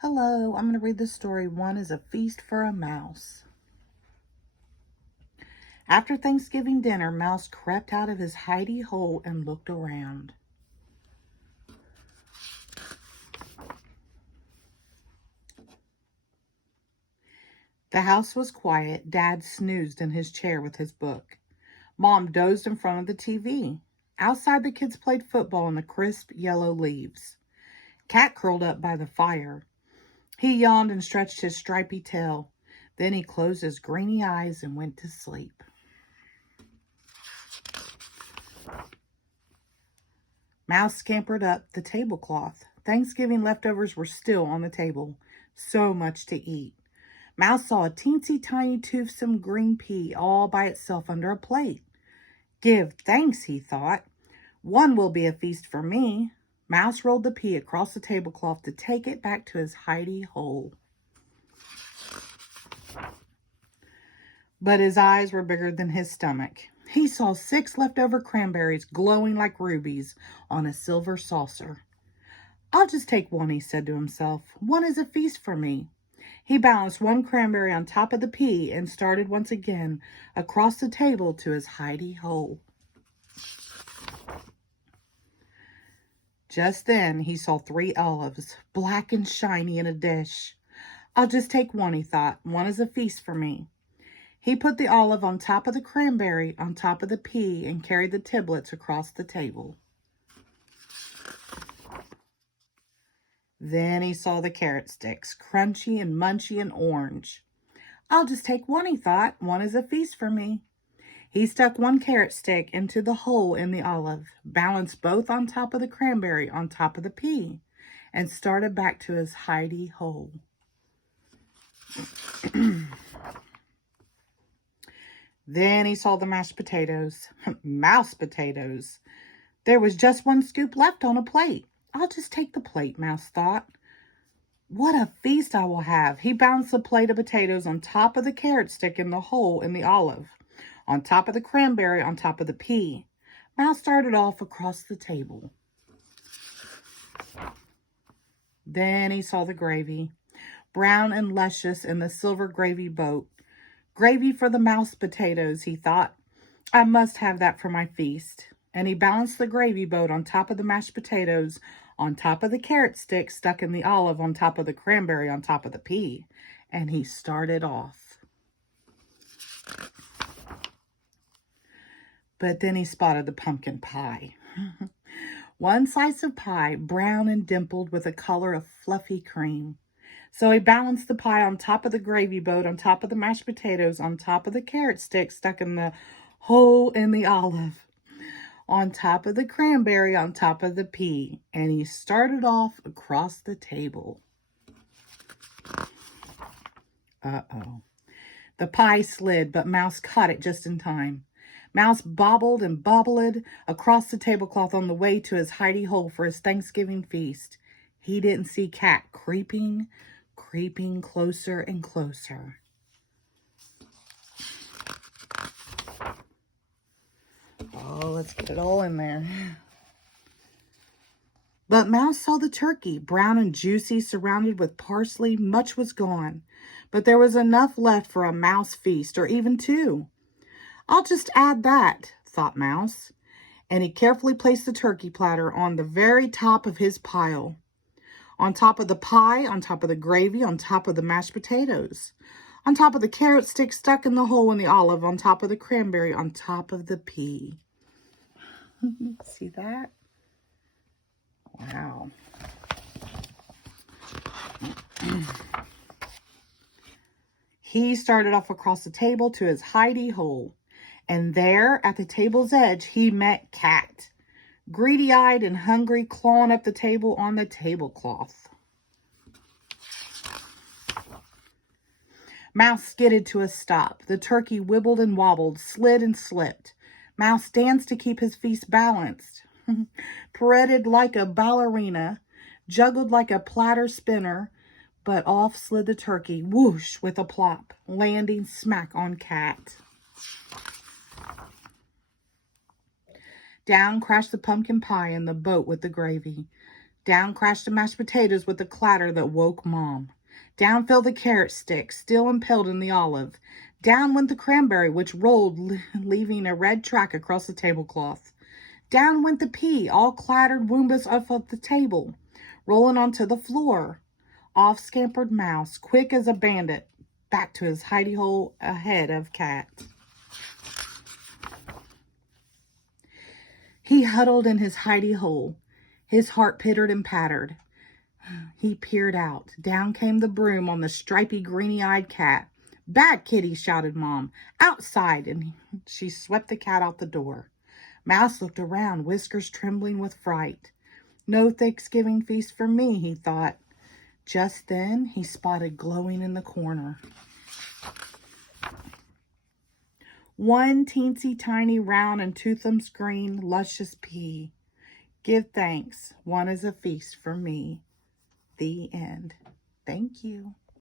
Hello, I'm going to read the story One is a Feast for a Mouse. After Thanksgiving dinner, Mouse crept out of his hidey hole and looked around. The house was quiet. Dad snoozed in his chair with his book. Mom dozed in front of the TV. Outside, the kids played football in the crisp yellow leaves. Cat curled up by the fire. He yawned and stretched his stripy tail. Then he closed his greeny eyes and went to sleep. Mouse scampered up the tablecloth. Thanksgiving leftovers were still on the table. So much to eat. Mouse saw a teensy tiny toothsome green pea all by itself under a plate. Give thanks, he thought. One will be a feast for me. Mouse rolled the pea across the tablecloth to take it back to his hidey hole. But his eyes were bigger than his stomach. He saw 6 leftover cranberries glowing like rubies on a silver saucer. I'll just take one, he said to himself. One is a feast for me. He balanced one cranberry on top of the pea and started once again across the table to his hidey hole. Just then he saw 3 olives, black and shiny in a dish. I'll just take one, he thought. One is a feast for me. He put the olive on top of the cranberry, on top of the pea, and carried the tiblets across the table. Then he saw the carrot sticks, crunchy and munchy and orange. I'll just take one, he thought. One is a feast for me. He stuck one carrot stick into the hole in the olive, balanced both on top of the cranberry on top of the pea, and started back to his hidey hole. Then he saw the mashed potatoes. Mouse potatoes. There was just one scoop left on a plate. I'll just take the plate, Mouse thought. What a feast I will have. He balanced the plate of potatoes on top of the carrot stick in the hole in the olive, on top of the cranberry, on top of the pea. Mouse started off across the table. Then he saw the gravy, brown and luscious in the silver gravy boat. Gravy for the mouse potatoes, he thought. I must have that for my feast. And he balanced the gravy boat on top of the mashed potatoes, on top of the carrot stick stuck in the olive, on top of the cranberry, on top of the pea. And he started off. But then he spotted the pumpkin pie. One slice of pie, brown and dimpled with a color of fluffy cream. So he balanced the pie on top of the gravy boat, on top of the mashed potatoes, on top of the carrot stick stuck in the hole in the olive, on top of the cranberry, on top of the pea. And he started off across the table. Uh-oh. The pie slid, but Mouse caught it just in time. Mouse bobbled and bobbled across the tablecloth on the way to his hidey hole for his Thanksgiving feast. He didn't see Cat creeping closer and closer. Oh, let's get it all in there. But Mouse saw the turkey, brown and juicy, surrounded with parsley. Much was gone, but there was enough left for a mouse feast, or even 2. I'll just add that, thought Mouse, and he carefully placed the turkey platter on the very top of his pile. On top of the pie, on top of the gravy, on top of the mashed potatoes, on top of the carrot stick stuck in the hole in the olive, on top of the cranberry, on top of the pea. See that? Wow. He started off across the table to his hidey hole, and there at the table's edge he met Cat, greedy-eyed and hungry, clawing up the table on the tablecloth. Mouse skidded to a stop. The turkey wibbled and wobbled, slid and slipped. Mouse danced to keep his feast balanced, paraded like a ballerina, juggled like a platter spinner, but off slid the turkey, whoosh, with a plop, landing smack on Cat. Down crashed the pumpkin pie in the boat with the gravy. Down crashed the mashed potatoes with a clatter that woke Mom. Down fell the carrot stick, still impaled in the olive. Down went the cranberry, which rolled, leaving a red track across the tablecloth. Down went the pea, all clattered Woombas off of the table, rolling onto the floor. Off scampered Mouse, quick as a bandit, back to his hidey hole ahead of Cat. He huddled in his hidey hole. His heart pittered and pattered. He peered out. Down came the broom on the stripy, greeny-eyed Cat. "Bad kitty," shouted Mom. "Outside!" And she swept the Cat out the door. Mouse looked around, whiskers trembling with fright. "No Thanksgiving feast for me," he thought. Just then, he spotted glowing in the corner one teensy tiny, round and toothsome green, luscious pea. "Give thanks, one is a feast for me." The end. Thank you.